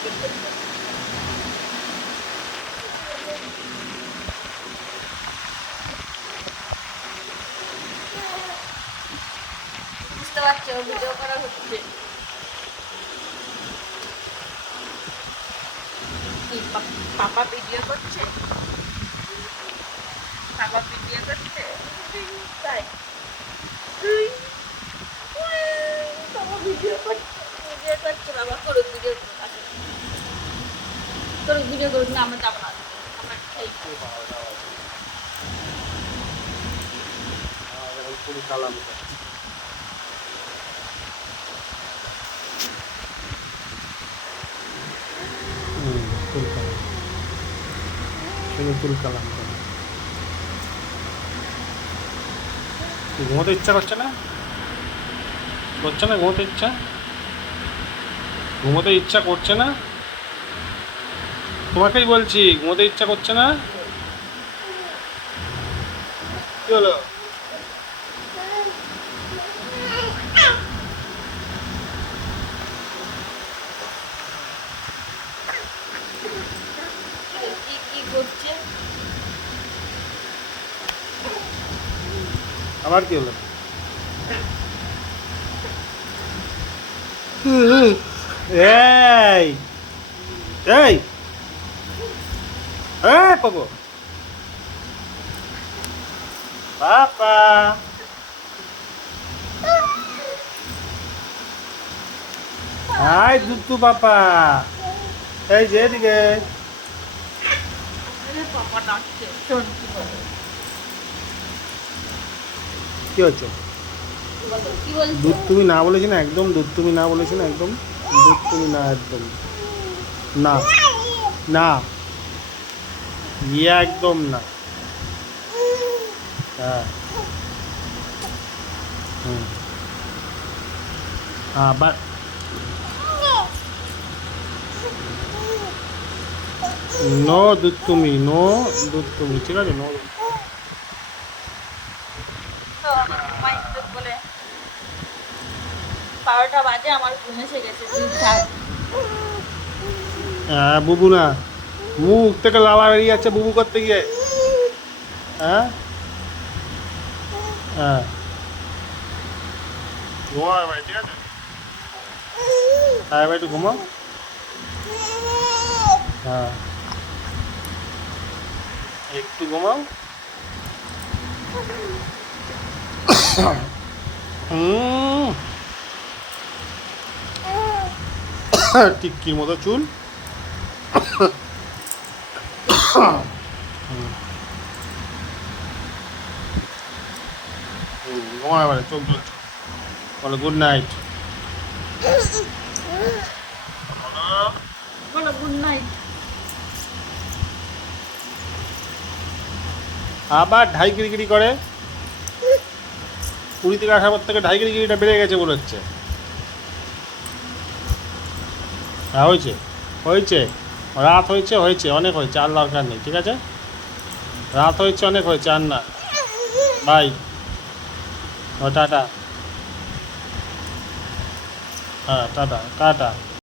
বুঝতে পারছো ভিডিও করা হচ্ছে। পাপা ভিডিও করছে, পাপা ভিডিও করছে তাই বাবা ভিডিও করছে, ভিডিও করছে বাবা। করুক ভিডিও, করুক ভিডিও করুক না, আমরা যাবো না, আমরা এই ঘুমোতে ইচ্ছা করছে না? করছে না ঘুমোতে ইচ্ছা? ঘুমোতে ইচ্ছা করছে না? তোমাকেই বলছি, ঘুমোতে ইচ্ছা করছে না? কি হলো? কি কি করছে? আবার কি হলো? এই এই পাবো পাপা, হাই দুত্তু পাপা, এই যে এদিকে। পাপা ডাকছে, শোন কি বলে। কি হচ্ছে? কি বলছো? দুধ তুমি না বলেছি না, একদম দুধ তুমি না বলেছি না, একদম দুধ তুমি না, একদম না না, ইয়ে একদম না। হ্যাঁ হুম আবার নো দুধ তুমি, নো দুধ তুমি, ঠিক আছে? নো তো আমি ঘুমাই বলে 12টা বাজে, আমার ঘুম এসে গেছে। তুই থাক। হ্যাঁ বুবু না, মুখ থেকে লালা বেরিয়ে যাচ্ছে বুবু করতে গিয়ে। হ্যাঁ হ্যাঁ ঘুমাও এবার, ঠিক আছে? হ্যাঁ এবার একটু ঘুমাও। হ্যাঁ একটু ঘুমাও। হুম টিক্কির মতো চুল। ঘুমাও এবারে, চোখ জ্বলছে। বলো গুড নাইট। বলো গুড নাইট। আবার ঢাই কিরিকিরি করে। পুরী থেকে আসার পর থেকে ঢাই কিরিকিরিটা বেড়ে গেছে মনে হচ্ছে। হ্যাঁ হয়েছে হয়েছে, রাত হয়েছে, হয়েছে অনেক হয়েছে, আর দরকার নেই, ঠিক আছে? রাত হয়েছে, অনেক হয়েছে, আর না। বাই। ও টাটা। হ্যাঁ টাটা টাটা।